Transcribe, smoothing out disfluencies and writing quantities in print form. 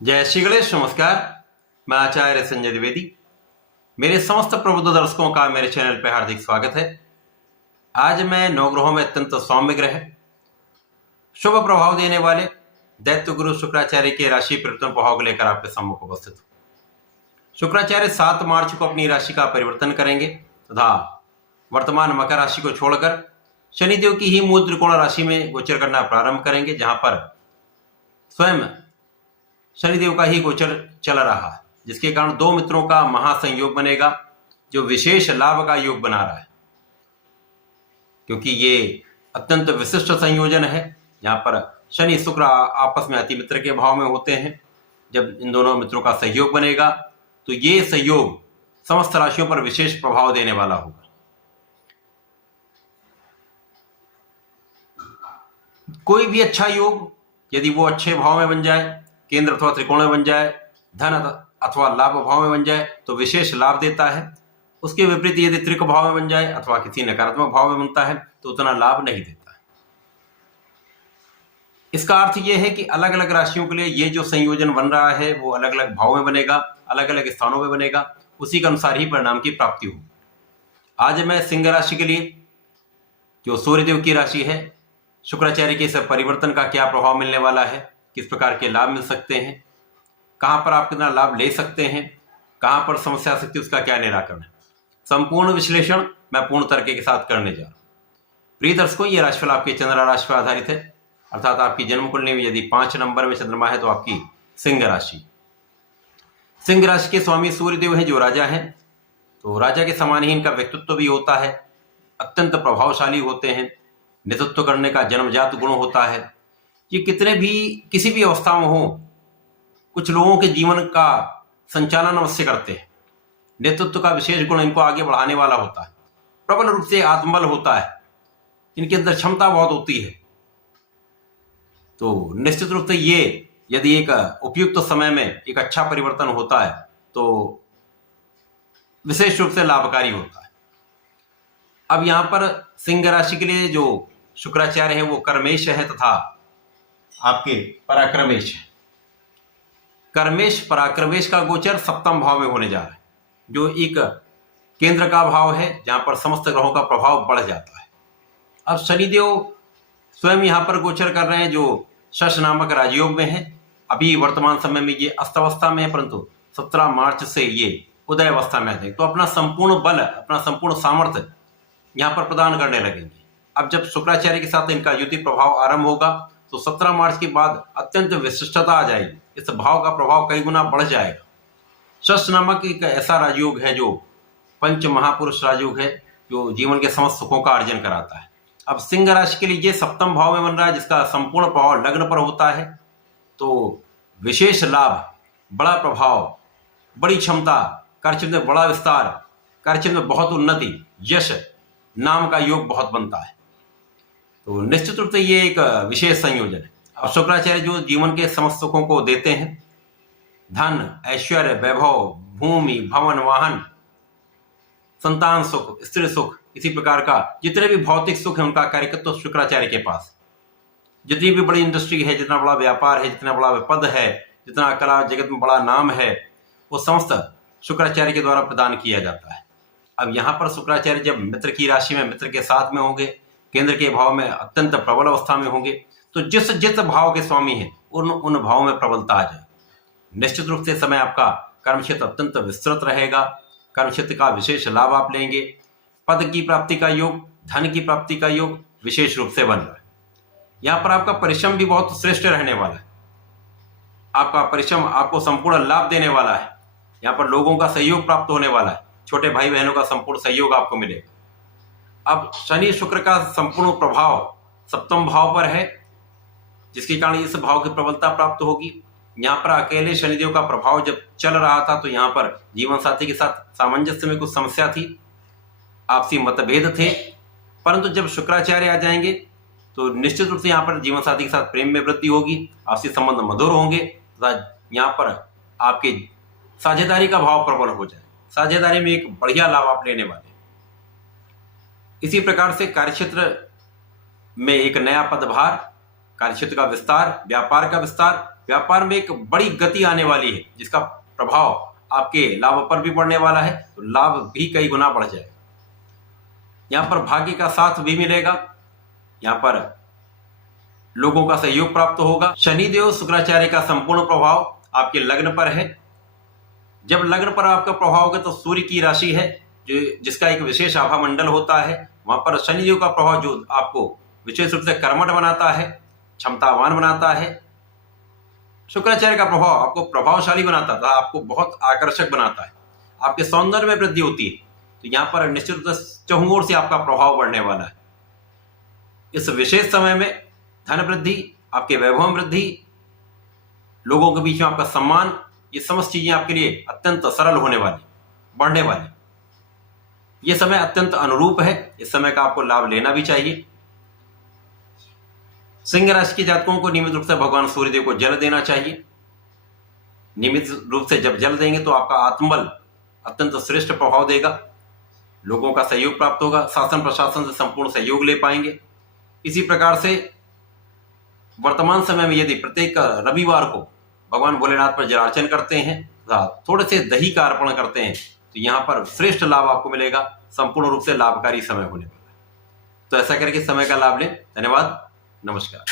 जय श्री गणेश। नमस्कार। मैं आचार्य संजय द्विवेदी। मेरे समस्त प्रबुद्ध दर्शकों का मेरे चैनल पर हार्दिक स्वागत है। आज मैं नवग्रहों में अत्यंत सौम्य ग्रह, शुभ प्रभाव देने वाले दैत्य गुरु शुक्राचार्य के राशि परिवर्तन प्रभाव को लेकर आपके सम्मुख उपस्थित हूं। शुक्राचार्य 7 मार्च को अपनी राशि का परिवर्तन करेंगे तथा वर्तमान मकर राशि को छोड़कर शनिदेव की ही मूल त्रिकोण राशि में गोचर करना प्रारंभ करेंगे, जहां पर स्वयं शनिदेव का ही गोचर चल रहा है, जिसके कारण दो मित्रों का महासंयोग बनेगा, जो विशेष लाभ का योग बना रहा है। क्योंकि ये अत्यंत विशिष्ट संयोजन है, यहाँ पर शनि शुक्र आपस में अति मित्र के भाव में होते हैं। जब इन दोनों मित्रों का सहयोग बनेगा तो ये सहयोग समस्त राशियों पर विशेष प्रभाव देने वाला होगा। कोई भी अच्छा योग यदि वो अच्छे भाव में बन जाए, केंद्र अथवा त्रिकोण में बन जाए, धन अथवा लाभ भाव में बन जाए तो विशेष लाभ देता है। उसके विपरीत यदि त्रिक भाव में बन जाए अथवा किसी नकारात्मक भाव में बनता है तो उतना लाभ नहीं देता है। इसका अर्थ यह है कि अलग अलग राशियों के लिए ये जो संयोजन बन रहा है वो अलग अलग भाव में बनेगा, अलग अलग स्थानों में बनेगा, उसी के अनुसार ही परिणाम की प्राप्ति होगी। आज मैं सिंह राशि के लिए, जो सूर्यदेव की राशि है, शुक्राचार्य के इस परिवर्तन का क्या प्रभाव मिलने वाला है, किस प्रकार के लाभ मिल सकते हैं, कहां पर आप कितना लाभ ले सकते हैं, कहां पर समस्या आ सकती है, उसका क्या निराकरण है, संपूर्ण विश्लेषण मैं पूर्ण तरीके के साथ करने जा रहा हूं। प्रिय दर्शकों, यह राशिफल आपके चंद्र राशि पर आधारित है, अर्थात आपकी जन्म कुंडली में यदि 5 नंबर में चंद्रमा है तो आपकी सिंह राशि। सिंह राशि के स्वामी सूर्यदेव हैं, जो राजा हैं, तो राजा के समान ही इनका व्यक्तित्व भी होता है, अत्यंत प्रभावशाली होते हैं, नेतृत्व करने का जन्मजात गुण होता है। ये कितने भी किसी भी अवस्था में हो, कुछ लोगों के जीवन का संचालन अवश्य करते हैं। नेतृत्व का विशेष गुण इनको आगे बढ़ाने वाला होता है, प्रबल रूप से आत्मबल होता है, इनके अंदर क्षमता बहुत होती है। तो निश्चित रूप से ये यदि एक उपयुक्त समय में एक अच्छा परिवर्तन होता है तो विशेष रूप से लाभकारी होता है। अब यहां पर सिंह राशि के लिए जो शुक्राचार्य है वो कर्मेश है तथा आपके पराक्रमेश है। कर्मेश पराक्रमेश का गोचर सप्तम भाव में होने जा रहा है, जो एक केंद्र का भाव है, जहां पर समस्त ग्रहों का प्रभाव बढ़ जाता है। अब शनिदेव स्वयं यहां पर गोचर कर रहे हैं, जो शश नामक राजयोग में है। अभी वर्तमान समय में ये अस्तवस्था में है, परंतु 17 मार्च से ये उदय अवस्था में आते हैं, तो अपना संपूर्ण बल, अपना संपूर्ण सामर्थ्य यहां पर प्रदान करने लगेंगे। अब जब शुक्राचार्य के साथ इनका युति प्रभाव आरंभ होगा तो 17 मार्च के बाद अत्यंत विशिष्टता आ जाएगी, इस भाव का प्रभाव कई गुना बढ़ जाएगा। शश नामक एक ऐसा राजयोग है जो पंच महापुरुष राजयोग है, जो जीवन के समस्त सुखों का अर्जन कराता है। अब सिंह राशि के लिए ये सप्तम भाव में बन रहा है, जिसका संपूर्ण प्रभाव लग्न पर होता है, तो विशेष लाभ, बड़ा प्रभाव, बड़ी क्षमता, कार्यक्षेत्र में बड़ा विस्तार, कार्यक्षेत्र में बहुत उन्नति, यश नाम का योग बहुत बनता है। तो निश्चित रूप से ये एक विशेष संयोजन है। अब शुक्राचार्य जो जीवन के समस्त सुखों को देते हैं, धन, ऐश्वर्य, वैभव, भूमि, भवन, वाहन, संतान सुख, स्त्री सुख, इसी प्रकार का जितने भी भौतिक सुख है उनका कार्यकर्ता तो शुक्राचार्य के पास। जितनी भी बड़ी इंडस्ट्री है, जितना बड़ा व्यापार है, जितना बड़ा पद है, जितना कला जगत में बड़ा नाम है, वो समस्त शुक्राचार्य के द्वारा प्रदान किया जाता है। अब यहाँ पर शुक्राचार्य जब मित्र की राशि में, मित्र के साथ में होंगे, केंद्र के भाव में अत्यंत प्रबल अवस्था में होंगे, तो जिस जिस भाव के स्वामी हैं उन भाव में प्रबलता आ जाए। निश्चित रूप से समय आपका कर्म क्षेत्र अत्यंत विस्तृत रहेगा, कर्म क्षेत्र का विशेष लाभ आप लेंगे। पद की प्राप्ति का योग, धन की प्राप्ति का योग विशेष रूप से बन रहा है। यहाँ पर आपका परिश्रम भी बहुत श्रेष्ठ रहने वाला है। आपका परिश्रम आपको संपूर्ण लाभ देने वाला है। यहाँ पर लोगों का सहयोग प्राप्त होने वाला है, छोटे भाई बहनों का संपूर्ण सहयोग आपको मिलेगा। अब शनि शुक्र का संपूर्ण प्रभाव सप्तम भाव पर है, जिसके कारण इस भाव की प्रबलता प्राप्त होगी। यहाँ पर अकेले शनिदेव का प्रभाव जब चल रहा था तो यहाँ पर जीवन साथी के साथ सामंजस्य में कुछ समस्या थी, आपसी मतभेद थे, परंतु जब शुक्राचार्य आ जाएंगे तो निश्चित रूप से यहाँ पर जीवन साथी के साथ प्रेम में वृद्धि होगी, आपसी संबंध मधुर होंगे तथा यहाँ पर आपके साझेदारी का भाव प्रबल हो जाए। साझेदारी में एक बढ़िया लाभ आप लेने वाले। इसी प्रकार से कार्यक्षेत्र में एक नया पदभार, कार्यक्षेत्र का विस्तार, व्यापार का विस्तार, व्यापार में एक बड़ी गति आने वाली है, जिसका प्रभाव आपके लाभ पर भी पड़ने वाला है, तो लाभ भी कई गुना बढ़ जाएगा। यहाँ पर भाग्य का साथ भी मिलेगा, यहाँ पर लोगों का सहयोग प्राप्त होगा। शनिदेव शुक्राचार्य का संपूर्ण प्रभाव आपके लग्न पर है। जब लग्न पर आपका प्रभाव होगा तो सूर्य की राशि है, जो जिसका एक विशेष आभा मंडल होता है, वहां पर शनिदेव का प्रभाव जो आपको विशेष रूप से कर्मठ बनाता है, क्षमतावान बनाता है। शुक्राचार्य का प्रभाव आपको प्रभावशाली बनाता था, आपको बहुत आकर्षक बनाता है, आपके सौंदर्य में वृद्धि होती है। तो यहाँ पर निश्चित रूप से चहुओर से आपका प्रभाव बढ़ने वाला है। इस विशेष समय में धन वृद्धि, आपके वैभव वृद्धि, लोगों के बीच में आपका सम्मान, ये समस्त चीजें आपके लिए अत्यंत सरल होने वाली, बढ़ने वाली। ये समय अत्यंत अनुरूप है, इस समय का आपको लाभ लेना भी चाहिए। सिंह राशि के जातकों को नियमित रूप से भगवान सूर्यदेव को जल देना चाहिए। नियमित रूप से जब जल देंगे तो आपका आत्मबल अत्यंत श्रेष्ठ प्रभाव देगा, लोगों का सहयोग प्राप्त होगा, शासन प्रशासन से संपूर्ण सहयोग ले पाएंगे। इसी प्रकार से वर्तमान समय में यदि प्रत्येक रविवार को भगवान भोलेनाथ पर जलार्चन करते हैं, थोड़े से दही का अर्पण करते हैं, तो यहाँ पर श्रेष्ठ लाभ आपको मिलेगा, संपूर्ण रूप से लाभकारी समय होने वाला है। तो ऐसा करके समय का लाभ लें। धन्यवाद, नमस्कार।